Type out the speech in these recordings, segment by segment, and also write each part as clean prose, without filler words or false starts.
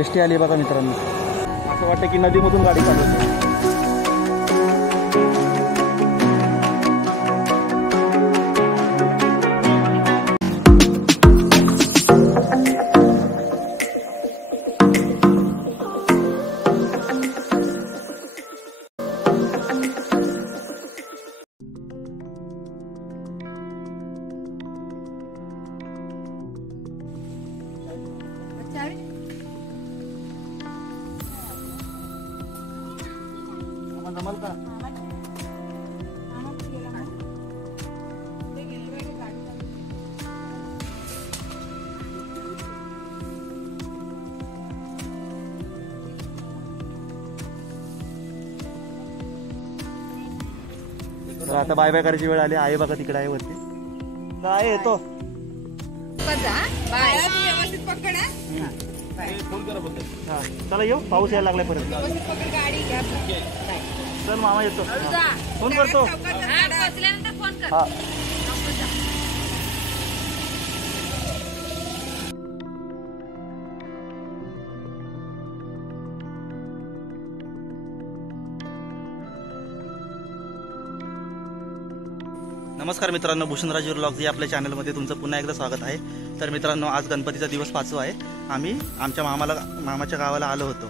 ST आली बघा मित्रांनो. असं वाटतं की नदीमधून गाडी चालवते. जमल का? तर आता बाय बाय करायची वेळ आली आहे बघा. तिकडे आहे वरती काय येतो. चला येऊ. पाऊस यायला लागलाय परत. चल मामा येतो. फोन करतो. हा नमस्कार मित्रांनो, भूषणराज व्लॉग्स या आपल्या चॅनलमध्ये तुमचं पुन्हा एकदा स्वागत आहे. तर मित्रांनो, आज गणपतीचा दिवस 5वा आहे. आम्ही आमच्या मामाच्या गावाला आलो होतो,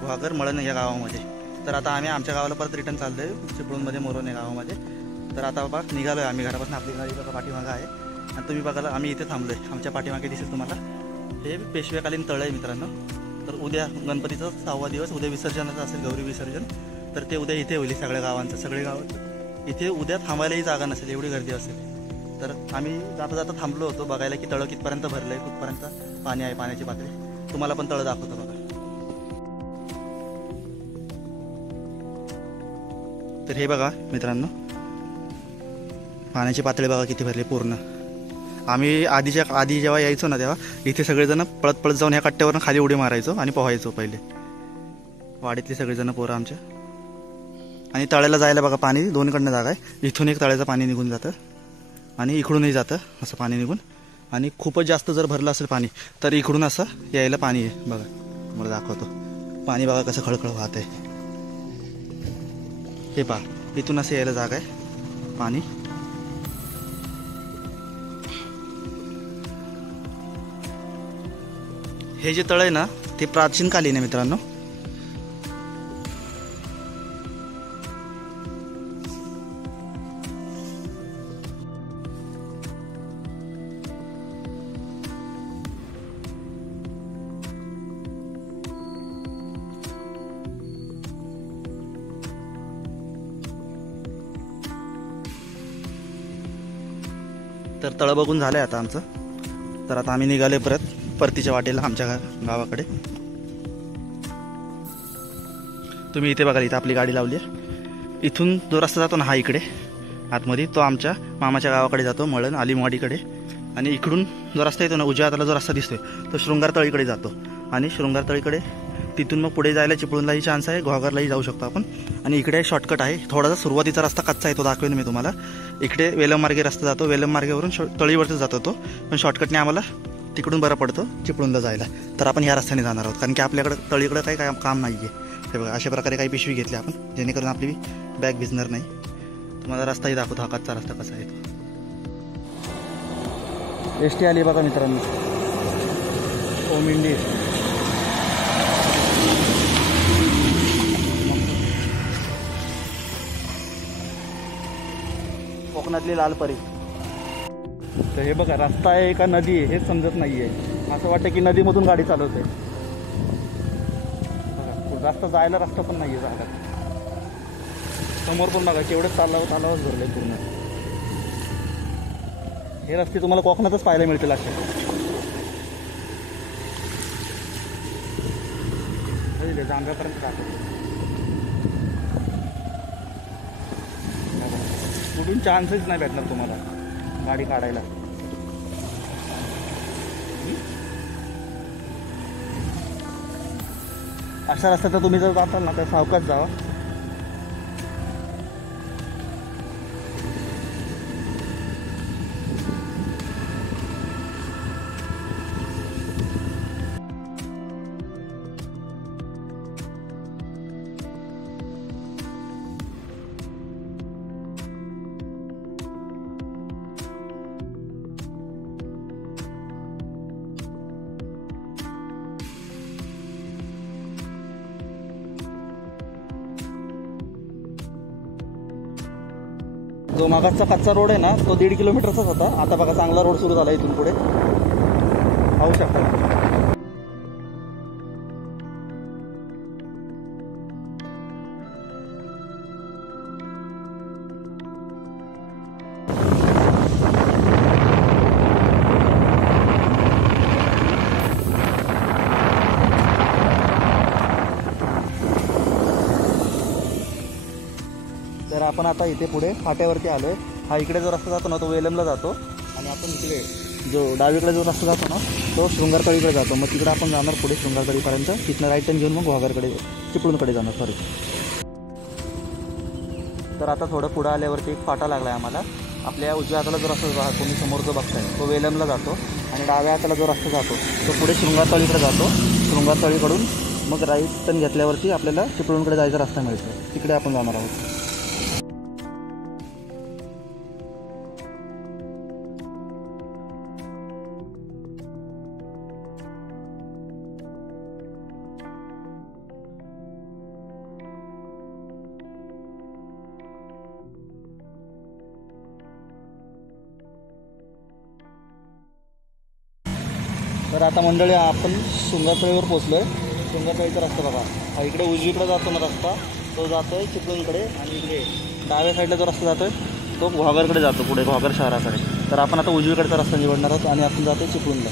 गुहागर मळण या गावामध्ये. तर आता आम्ही आमच्या गावाला परत रिटर्न चाललो आहे, चिपळूणमध्ये मोरोन या गावामध्ये. तर आता बाबा निघालो आहे आम्ही घरापासून. आपली गाडी बघा पाठीमागं आहे आणि तुम्ही बघायला आम्ही इथे थांबलो आहे. आमच्या पाठीमागे दिसेल तुम्हाला हे पेशवेकालीन तळ आहे मित्रांनो. तर उद्या गणपतीचा 6वा दिवस, उद्या विसर्जनाचं असेल, गौरी विसर्जन. तर ते उद्या इथे होईल. सगळ्या गावांचं, सगळे गाव इथे उद्या थांबायलाही जागा नसेल, एवढी गर्दी असेल. तर आम्ही जाता जाता थांबलो होतो बघायला की तळं कितपर्यंत भरलं आहे, कुठपर्यंत पाणी आहे, पाण्याची पातळी. तुम्हाला पण तळं दाखवतो बघा. तर हे बघा मित्रांनो, पाण्याची पातळी बघा किती भरली पूर्ण. आम्ही आधी जेव्हा यायचो ना, तेव्हा इथे सगळेजण पळत पळत जाऊन ह्या कट्ट्यावरून खाली उडी मारायचो आणि पोहायचो पहिले. वाडीतली सगळेजण पोरं आमच्या. आणि तळ्याला जायला बघा पाणी दोनकडनं जागा आहे. इथून एक तळ्याचं पाणी निघून जातं आणि इकडूनही जातं असं पाणी निघून. आणि खूपच जास्त जर भरलं असेल पाणी तर इकडून असं यायला पाणी आहे बघा. मला दाखवतो. पाणी बघा कसं खळखळ वाहत आहे. हे पहा, इथून असं यायला जागा आहे पाणी. हे जे तळ आहे ना, ते प्राचीन कालीन आहे मित्रांनो. तर तळं बघून झालंय आता आमचं. तर आता आम्ही निघाले परतीच्या वाटेला आमच्या गावाकडे. तुम्ही इथे बघा, इथं आपली गाडी लावली आहे. इथून जो रस्ता जातो ना हा इकडे आतमध्ये, तो आमच्या मामाच्या गावाकडे जातो, मळण आलिमवाडीकडे. आणि इकडून जो रस्ता येतो ना, उजव्या हाताला जो रस्ता दिसतोय तो शृंगार तळीकडे जातो. आणि शृंगार तळीकडे तिथून मग पुढे जायला चिपळूणलाही चान्स आहे, गुहागरलाही जाऊ शकतो आपण. आणि इकडे शॉर्टकट आहे. थोडासा सुरुवातीचा रस्ता कच्चा आहे, तो दाखवेन मी तुम्हाला. इकडे वेलम मार्गे रस्ता जातो, वेलम मार्गेवरून तळीवरच जातो तो. पण शॉर्टकटने आम्हाला तिकडून बरं पडतो चिपळूणला जायला. तर आपण ह्या रस्त्याने जाणार आहोत, कारण की आपल्याकडे तळीकडे काही काम नाही आहे. हे बघा, अशा प्रकारे काही पिशवी घेतली आपण, जेणेकरून आपली बॅग भिजणार नाही. तुम्हाला रस्ताही दाखवतो, हा कच्चा रस्ता कसा आहे तो. एसटी आली बघा मित्रांनो, ओम इंडी. कोकणातली लाल परी. तर हे बघा, रस्ता आहे का नदी आहे हेच समजत नाहीये. असं वाटतं की नदीमधून गाडी चालवते. बघा, रस्ता जायला रस्ता पण नाहीये जागा. समोर पण बघा केवढं चालावंच भरलंय पूर्ण. हे रस्ते तुम्हाला कोकणातच पाहायला मिळतील असे. जांभ्यापर्यंत जातो. कुठून चान्सच नाही भेटणार तुम्हाला गाडी काढायला. अशा रस्त्यात तुम्ही जर जाताल ना तर सावकाश जावा. जो मागासचा कच्चा रोड आहे ना तो 1.5 किलोमीटरचाच होता. आता बघा चांगला रोड सुरू झाला इथून पुढे, पाहू शकता. तर आपण आता इथे पुढे फाट्यावरती आलोय. हा इकडे जो रस्ता जातो ना तो वेलमला जातो आणि आपण इकडे जो डावीकडे जो रस्ता जातो ना तो शृंगारतळीकडे जातो. मग तिकडे आपण जाणार पुढे शृंगारतळीपर्यंत. तिथनं राईट टर्न घेऊन मग घोघरकडे चिपळूणकडे जाणार. सॉरी. तर आता थोडं पुढं आल्यावरती एक फाटा लागला आहे आम्हाला. आपल्या उजव्या हाताला जो रस्ता जातो तुम्ही समोर जो बघताय तो वेलमला जातो आणि डाव्या हाताला जो रस्ता जातो तो पुढे शृंगारतळीकडे जातो. शृंगारतळीकडून मग राईट टर्न घेतल्यावरती आपल्याला चिपळूणकडे जायचा रस्ता मिळतो. तिकडे आपण जाणार आहोत. तर आता मंडळी आपण शृंगारतळीवर पोहोचलो आहे. शृंगारतळीचा रस्ता बघा, हा इकडे उजवीकडे जातो ना रस्ता तो जातो आहे चिपळूणकडे आणि इकडे डाव्या साईडला जो रस्ता जातो आहे तो घोघरकडे जातो, पुढे घोघर शहराकडे. तर आपण आता उजवीकडचा रस्ता निवडणार आहोत आणि आपण जातो चिपळूणला.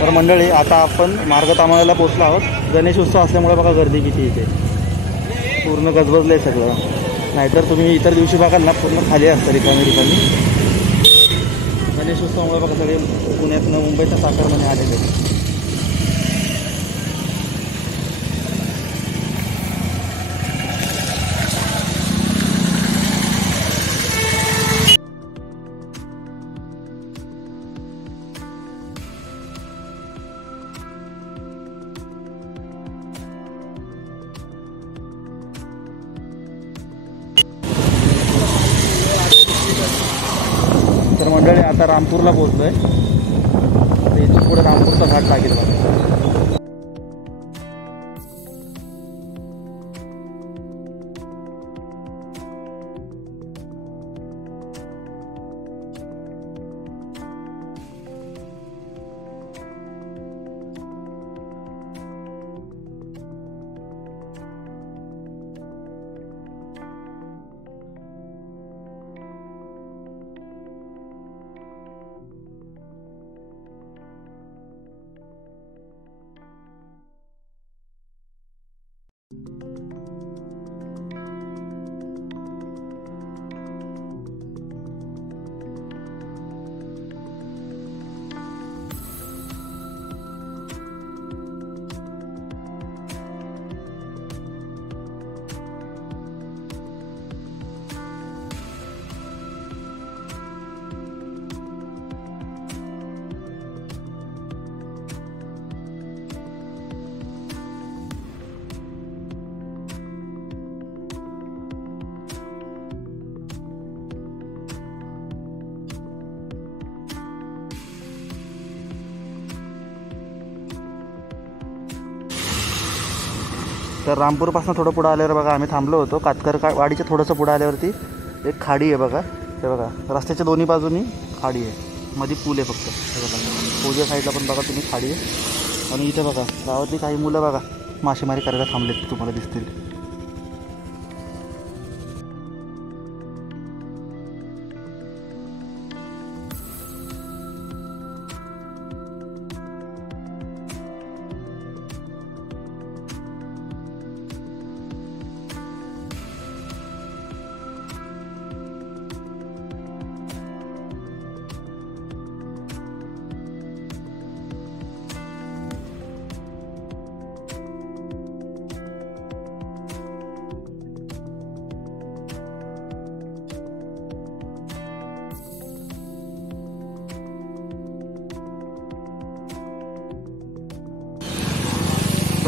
तर मंडळी आता आपण मार्ग तामाळ्याला पोहोचलो आहोत. गणेश उत्सव असल्यामुळे बघा गर्दी किती इथे, पूर्ण गजबजलं आहे सगळं. नाहीतर तुम्ही इतर दिवशी बघाल ना पूर्ण खाली असतं रिकामी. गणेश उत्सवामुळे बघा सगळे पुण्यातनं मुंबईच्या साखरमध्ये आलेले. तर मंडळी आता रामपूरला पोहोचलोय. इथून पुढे रामपूरचा घाट टाकेल बघा. तर रामपूरपासून थोडं पुढं आल्यावर बघा आम्ही थांबलो होतो. कातकर वाडीच्या थोडंसं पुढं आल्यावरती एक खाडी आहे बघा. हे बघा रस्त्याच्या दोन्ही बाजूनी खाडी आहे, मध्ये पूल आहे फक्त. हे बघा उजव्या साईडला पण बघा तुम्ही खाडी आहे. आणि इथे बघा गावातली काही मुलं बघा मासेमारी करायला थांबलेत, तुम्हाला दिसतील.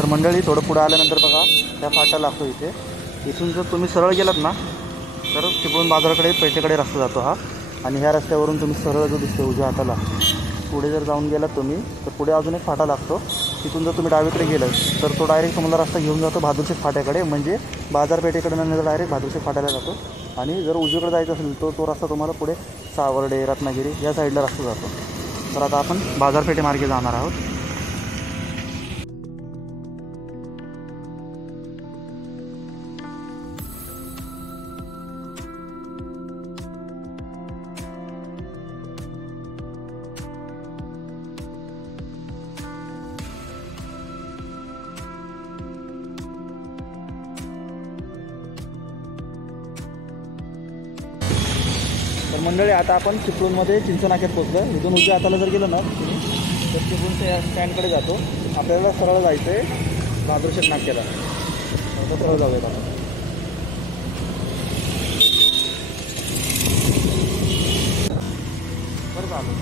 मंडळी थोडं पुढे आल्यानंतर बघा त्या फाटा लागतो इथे. इथून जर तुम्ही सरळ गेलात ना तर चिपळूण बाजाराकडे पेठेकडे रस्ता जातो हा. आणि ह्या रस्त्यावरून तुम्ही सरळ जो दिसतो उजव्या हाताला पुढे जर जाऊन गेलात तुम्ही तर पुढे अजून एक फाटा लागतो. तिथून जर तुम्ही डावीकडे गेलात तर तो डायरेक्ट तुम्हाला रस्ता घेऊन जातो भादुरशेठ फाट्याकडे, म्हणजे बाजारपेठेकडे न डायरेक्ट भादुरशेठ फाट्याला जातो. आणि जर उजवीकडे जायचं असेल तर तो रस्ता तुम्हाला पुढे सावर्डे रत्नागिरी या साईडला रस्ता जातो. तर आता आपण बाजारपेठेमार्गे जाणार आहोत. तर मंडळी आता आपण चिपळूणमध्ये चिंचनाक्यात पोहोचलो. इथून उजव्या हाताला जर गेलं ना तुम्ही तर चिपळूणच्या स्टँडकडे जातो. आपल्याला सरळ जायचं आहे भादुरशेठ नाक्याला. आता सरळ जाऊयात आपण. बरं चालू.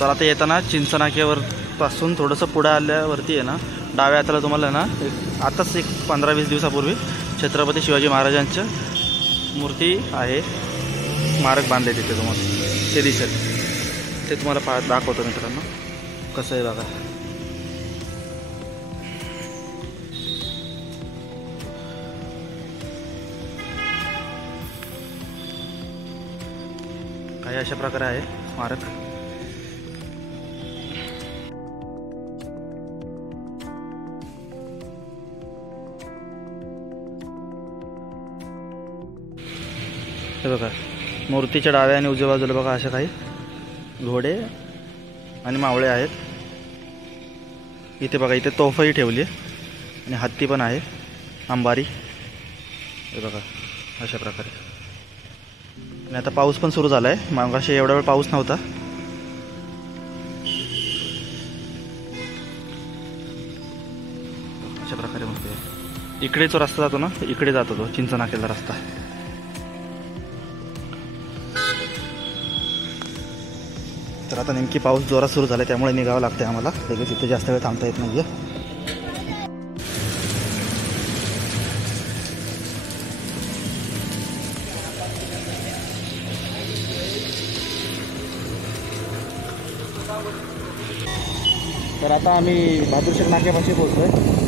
तर आता येताना चिंचनाक्यावर पासून थोडंसं पुढे आल्यावरती आहे ना डाव्या हाताला तुम्हाला ना आताच एक 15-20 दिवसापूर्वी छत्रपती शिवाजी महाराजांच्या मूर्ती आहे, स्मारक बांधले तिथे तुम्हाला ते दिसेल. ते तुम्हाला दाखवतो मित्रांनो कसं आहे बघा. काही अशा प्रकारे आहे स्मारक. हे बघा मूर्तीच्या डाव्या आणि उजव्या बाजूला बघा अशा काही घोडे आणि मावळे आहेत. इथे बघा इथे तोफही ठेवली आहे आणि हत्ती पण आहे, अंबारी. हे बघा अशा प्रकारे. आणि आता पाऊस पण सुरू झाला आहे. मागाशी एवढा वेळ पाऊस नव्हता. अशा प्रकारे म्हणते इकडे जो रस्ता जातो ना इकडे जातो तो चिंचनाक्याचा रस्ता. तर आता नेमकी पाऊस जोरात सुरू झाला त्यामुळे निघावं लागतं आम्हाला. लगेच इथे जास्त वेळ थांबता येत नाही आहे. तर आता आम्ही भादुरशेठ नाक्यापाशी पोहोचलोय.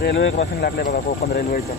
रेल्वे क्रॉसिंग लागले बघा कोकण रेल्वेचं.